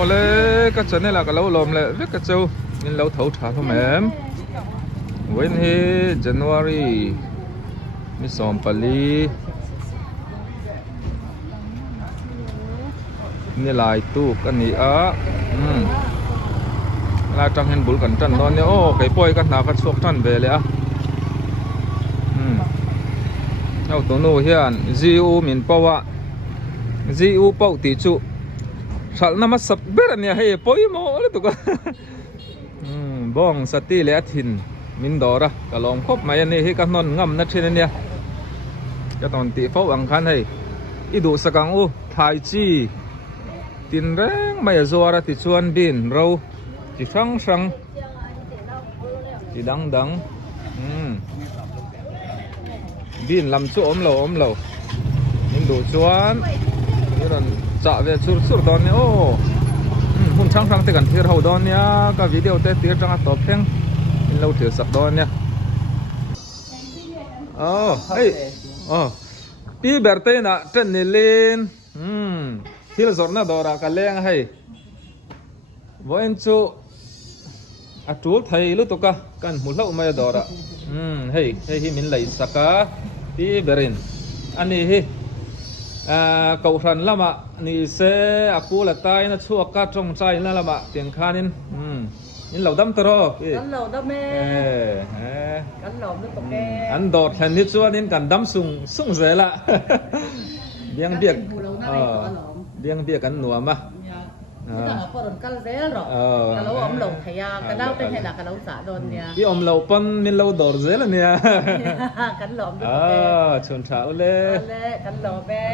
ole cái chân này là cái lâu lồm lại biết cái châu nên lâu thấu thả thôi em when he January mi som pali ni lại tu cái này á là trong hình bùn cẩn thận đó nhá ô cái bôi cái nào cái suốt trần vềเลยáเอาตัวนู้นเฮียน GU มินเปล่า GU เป่าติจุฉันน่ะมาสับเบรเนี่ยให้ปอยโม่เลยตุกะบ้องสติเลทินมินดอระกะลองคบมาอันนี้ให้กันนอนงำนัดเช่นนี้ก็ตอนตีเฝ้าอังคันให้อีดูสกังอูไทยจีตินแรงไม่จัวระติชวนบินเราติช่างช่างติดังดังบินลำชั่วอมเหลายิงดูชวนนี่นั่นจะเวสุดตอนนี้โอ้หุ่นช่างแต่กันที่เราตอนนี้ก็วิดีโอเตะจังตบเพลงยิงเราถือสักตอนนี้เฮ้ยปีเบอร์เต้น่ะเจนนิลินที่เราสอนน่ะดอรากันเลี้ยงให้วันจูอัดจูไทยรู้ตัวกันมุลเล่าไม่ดอระเฮ้ยมินไหลสักปีเบอร์นอันนี้เฮ้เก่าทันละมะนี่เสอกูละตายนะชั่วก้าจงใจนั่นละมะเตียงคานินนี่เหล่าดำตรอกันเหล่าดำแม่กันเหล่านึกตกแกอันดอดแทนนิดชั่วนินกันดำสุ่งเสละเบี้ยงเบี้ยกันหนัวมะพอโดนกันเสียหรอกกันเราอมเหล่าทยากันเล่าเป็นไงล่ะกันเราสะโดนเนี่ยพี่อมเหล่าปนมินเหล่าดอดเสละเนี่ยกันเหล่านึกตกแกชนเช้าเลยกันเหล่าแม่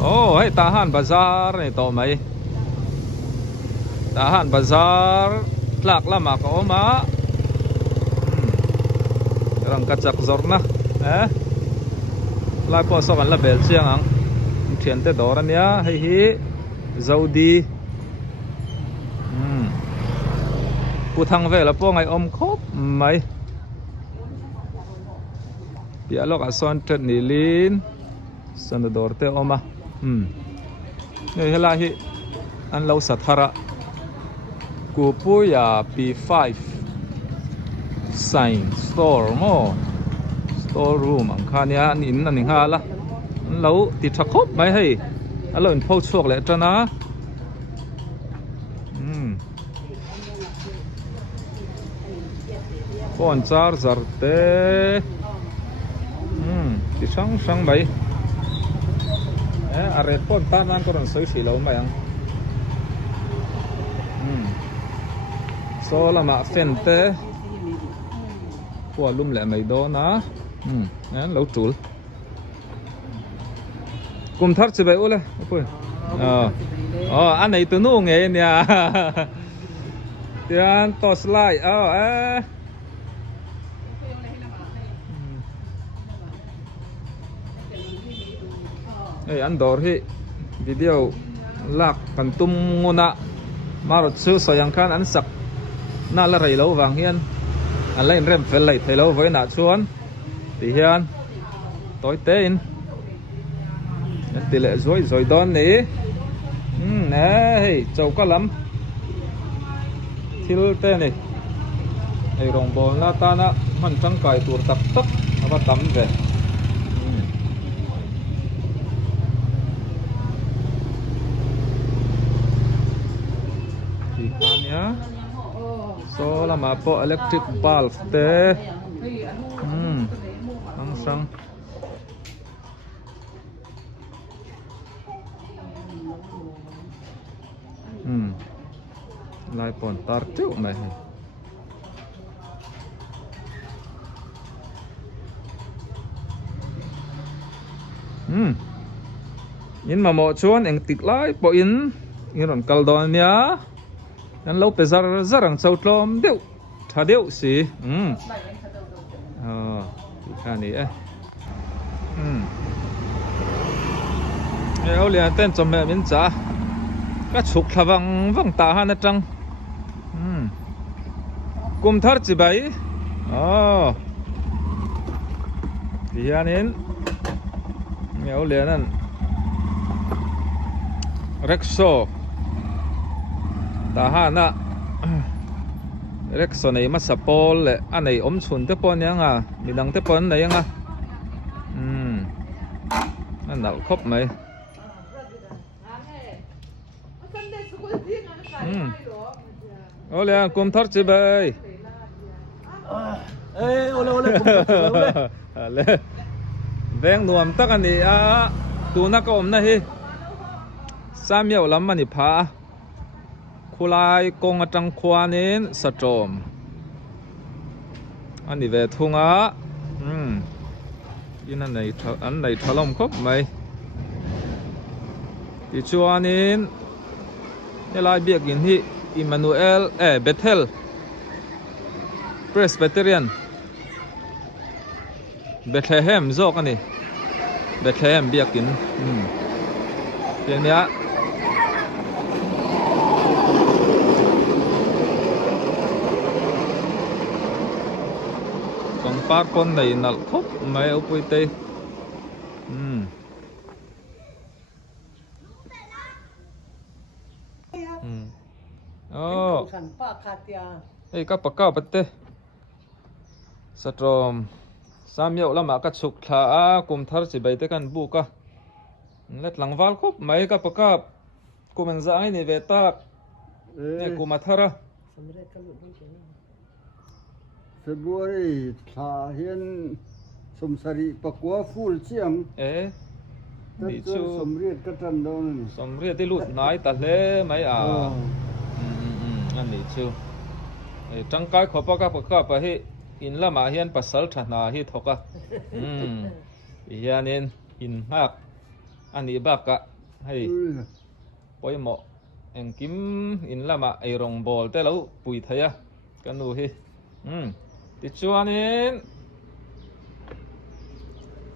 โอ้ให้ตาหันบาซาร์นี่ต่อไหมตาหันบาซาร์หลักละมากอมารังกัจจกจอร์นะลายพอสกันละเบลเชียงอังเทียนเตดอรันเนี้ยให้ฮีเจ้าดีกูทางเวลาพวกไงอมครบไหมเปียลอกอัศวนเทนิลินสันดอร์เตอมาเนี่ยเฮล่าฮีอันเราสัทธระกูปุยาP5 sign store โม่ store room อังคารเนี้ยนินนั่นนิฮาละเราติดทักคบไหมให้เราเป็นผู้โชคแหละจ้านะป้อนจาร์จาร์เต้ติดช่างไหมอะไรป้อนตามันก็ต้องซื้อสีเหลาไหมยังโซลามาเฟนเต้พวกลุ่มแหละไม่โดนนะเราจุลกุมทัดจะไปโอ้เลยปุ๊ยอันไหนตัวนู้นไงเนี่ยเดี๋ยวต่อสไลด์อันดอร์ที่วิดีโอลากกันตุ้มงนะมารถซื้อสยังคันอันสักน่าละไรแล้ววางเฮียนอันเล่นเริ่มเฟลเลยไทยแล้วไว้หน้าชวนตีเฮียนต่อยเต้นตีเละrồi đón nè nè châu có lắm thiếu tên này này rồng bò na ta na mình trăng cài tuột tập tấp và tắm về thì anh nhá số là mà po electric bulb thế ăn sangลายปอนตาร์ติ้วไหมยินมาหมอชวนเองติดไล่ปอยินรอนกัลดอนเนี่ยนั่นเราไปซารังเจ้าตอมเดียวถ้าเดียวสิแค่นี้เอาเรียนเต้นจมแบบมินจ้าก็ฉุกทวังตาหันจังกุมทัดจีบที่อันนี้เอาเรียนนั่น Rexo ta ha na Rexo này mất sapol lệ anh này ốm chun thế pon nhang à mình đang thế pon này nhang à anh nào khóc mày ô lẹ cùng thắt chị bay ê ô lê lẹ veng nuam tắc anh đi à tu na có ốm na hi sam yêu lắm anh đi phá kulai kong atang khwanin satrom ani ve thunga in an nei thalom khop mai ti chuanin helai biak in hi Emmanuel Bethel Presbyterian Bethlehem zok ani Bethlehem biak in ya ba con này nal khóc mấy ông quay tê oh hey các bác cao bát tê satrom Samuel lama các suk tha cùng thar chỉ bay tê kan bu ka let lang val khóc mấy các bác cao cùng anh giải này về ta này cùng mà thara February thà hiền sum sari pakwa full chiang đi chu sum riết cái trận đó này sum riết đi lụt nói ta lẽ mấy à anh đi chu trăng cái khó bác các bác hi in là mà hiền pasal thà na hi thoka hiền in hak anh đi bác cả hay bôi mọ anh kim in là mà ai rong bol te lâu bùi thấy à cái nu hi thì chuanin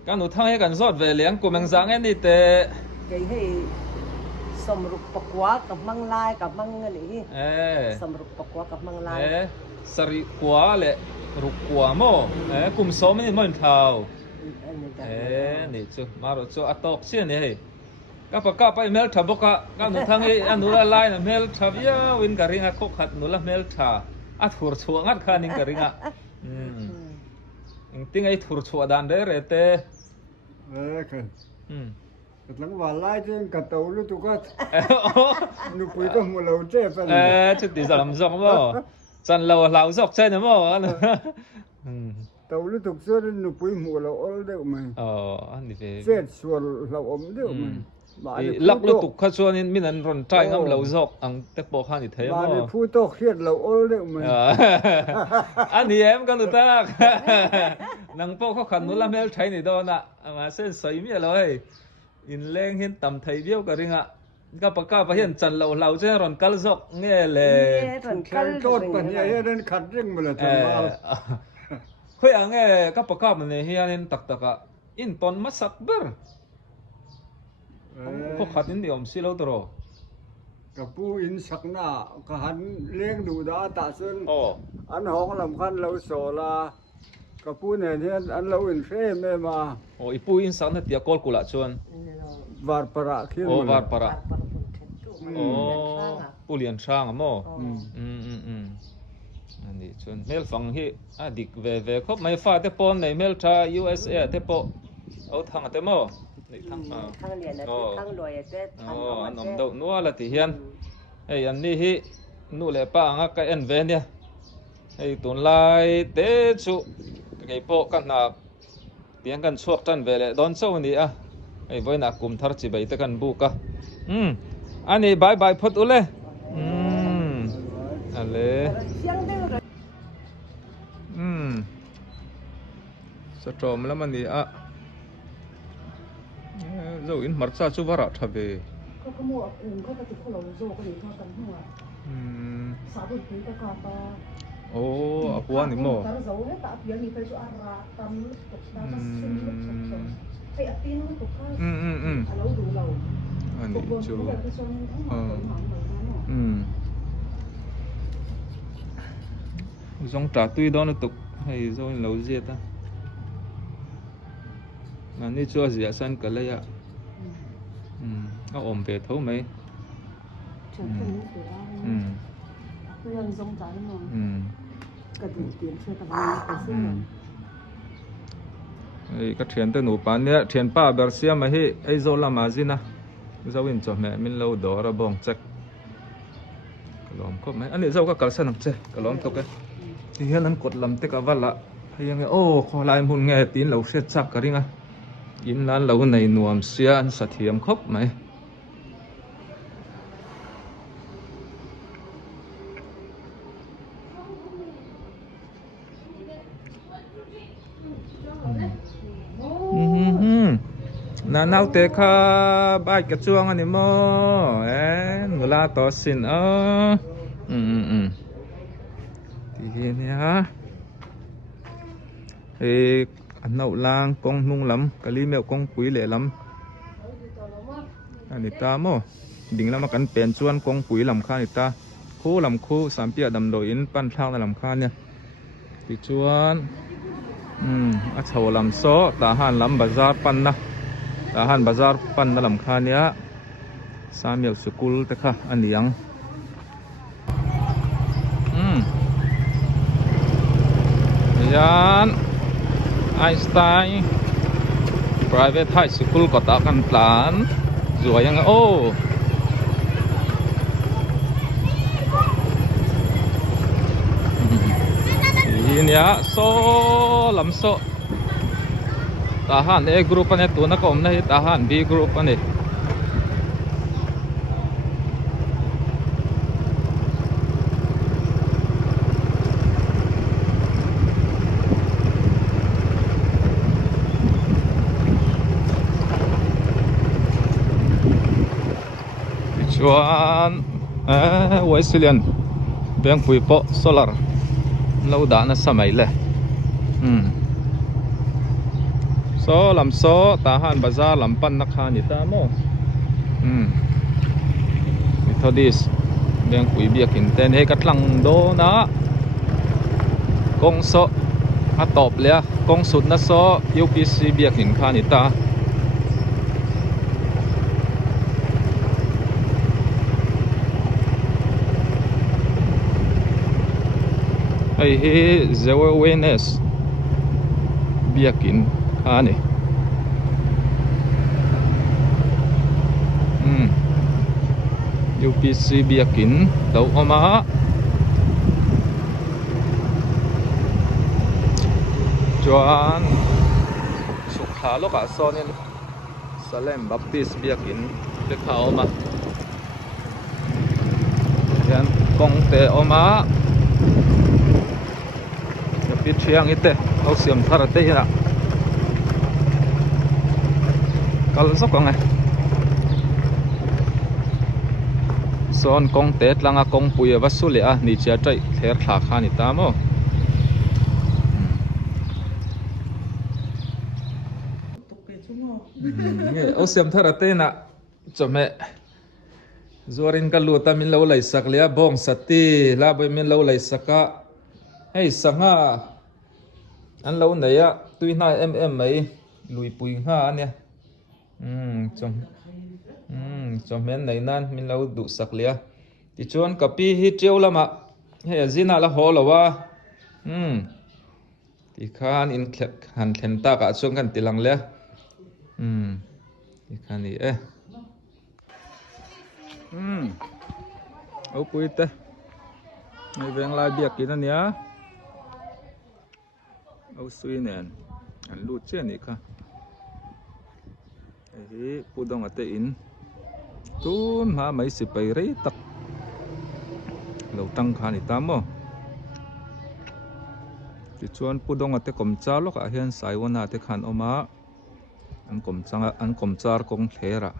cái nụ thang ấy cần rót về liếng của mình dạng ấy đi tệ cái hay sầm rục bạc quáกับมังลายกับมังนี่สำรุปปกว่ากับมังลายสริกว่าแหละรุกว่าโม่กลุ่มซ้อมนี่มันเท่านี่จูมารู้จูอัตตอกเสียนี่ก็ปากไปเมลทับก็ก็หนูทางนี้อันหนูละลายนะเมลทับยาวินการิงะคุกขัดหนูละเมลทับอัดหัวชัวงัดขานิงการิงะติ้งไอ้หัวชัวดันเด้อเต้กันกำลังว่าไล่จนกระตูรู้ตุก็นุปุยก็มัวเราเจ็บไปชุดที่สามสองบ่จันเราสอกใช่ไหมบ่ตูรู้ตุกส่วนนุปุยมัวเราเอาเดี๋ยวมันอันนี้เจ็บส่วนเราอมเดี๋ยวมันลักลูกตุกข้าส่วนนี้มินันรอนใจงั้นเราสอกอังเต็กโปข้านี่เทียมบ่ผู้โตเครียดเราเอาเดี๋ยวมันอันนี้เอ็มกันรู้ตักนังโปเขาขันนู้นละเมลใช้นี่โดนอ่ะมาเส้นสวยมีอะไรอินเล่งเห็นต่ำไทยเบี้ยวกันริงอ่ะก็ปากกาไปเห็นจันเราจะรอนกัลซอกเงี้ยเลยแค่โทษปัญญาเรื่องขัดเรื่องมันเลยทำมาคุยอ่ะเงี้ยก็ปากกามันเนี่ยเฮียนี่ตักอ่ะอินตอนมาสักเบอร์เขาขัดอินเดียมสิเราตัวรอกับผู้อินสักหน้าก็หันเลี้ยงดูดาตาซึ่งอันห้องลำคันเราโซลากับผู้เนี่ยอันเราอินเฟรมไม่มาโอ้ยผู้อินสักเนี่ยเตียกอลกุละชวนวาร์ปราขึ้นโอ้วาร์ปราโอ้ผู้เลี้ยงช้างอ่ะมั้งอันนี้ชวนเมลฟังฮีอดีกเวครบไม่ฟ้าเตปอนในเมลชา USA เตปเอาทางเตมอทางเรียนทางรวยเต้ทางนมดนัวละที่เฮียนไอ้อันนี้ฮีนู่นแหละป้างก็เอ็นเวเนี่ยไอ้ตุนไล่เตชุไอ้โปกันนักเตียงกันชวกจันเวเลยโดนโซนี่อ่ะไอ้ไว้นักกลุ่มทาร์จิไปตะกันบุกอ่ะอันนี้บายพดอุเล่อันเล่สตรอมแล้วมันนี่อ่ะdầu in mặt ra chú vợ thà về có mua có cái chỗ lẩu dầu có gì cho cần không ạ sáu mươi kg cái cọp ô aqua này mò cái dầu hết tạm giờ thì phải cho ăn ra tầm tục đào ta xin lúc chậm phải ăn tin lúc tục khác lẩu đủ lẩu anh đi chú giống trà tươi đó nó tục hay rồi lẩu gì ta màนี่ชัวเสียสันกันเลยอ่ะเอาอมไปเท่าไหม全部你水啊，不要你种杂的嘛，个点车的话，可是呢。cái thiền tên nụ bán nhé thiền pa bờ xia mà hi ai zo làm mà gì na zo in cho mẹ mình lâu đó ra bong chắc lom có mấy anh ấy zo cái san nằm chơi cái lom tục cái thì hiện anh cột làm tê cả vắt lạ hay nghe ô khó lại muốn nghe tiếng lâu xét chắc cái đi nga in lan lâu này nuam xia anh sát thiam khóc mày nào tê kha bài cái chuông anh em mò người la to xin thì nha thì anh nấu lang con nung lắm cái ly mèo con quý lệ lắm anh ta mò đỉnh là mà cắn bèn chuan con quý làm khan ta khu làm khu sắm bia đầm đồi in pan thang là làm khan nha thì chuan chầu làm số ta han làm bazar pan na tahan bazar pan na lam khan ya samyal school te kha aniang yan Einstein private high school ko ta kan plan zuayang oh yin ya so lam so tahan A group ane tu na kom na hi tahan B group ane chuan Wesleyan Bank Pui Po Solar lâu đã na samai le so làm so tahan bazar làm pan nak han ita mo Methodist Bank Pui bia kin ten he katlang do na kong so atop le kong sut na so UPC bia kin khan ita ai he zero awareness biakin ani UPC biakin tau oma chuan sukha lo ka sonin Salem Baptist biakin le kha oma yan kong te oma biết chiang ite au siam thara te na kal sok ang son kong tet langa kong puya vasulia ni cha trai ther thla kha ni ta mo au siam thara te na chome zorin kalu ta min lo lai sak lia bong sati la boy min lo lai saka hey sanga anh lâu này á tuy hai em ấy lùi pui ha nè trong men này nan mình lâu đủ sạc lia thì chuan copy hi treo lắm ạ hay zina là hồ là wa thì khan in han khen ta cả chuan kan tilang lia thì khan đi ô pui te ngày veng lai biak kia nè au suy nen an lu chen ni kha hi pudong ate in tun ma mai si pai rei tak lo tang kha ni tamo ti chuan pudong ate kom cha lok a hian sai wana te khan oma an kom char kong thera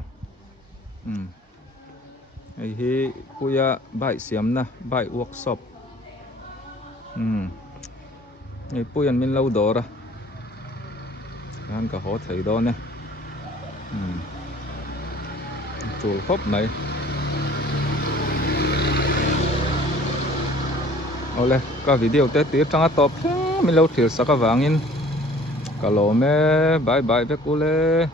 hi puya bai siam na bai workshop ngày bữa ăn mình lâu đó ra ăn cả họ thấy đó nè chuột khóc này ole cả video tết tiết trang top mình lâu thiệt sao các bạn in cả lỗ mẹ bye bye với cô lê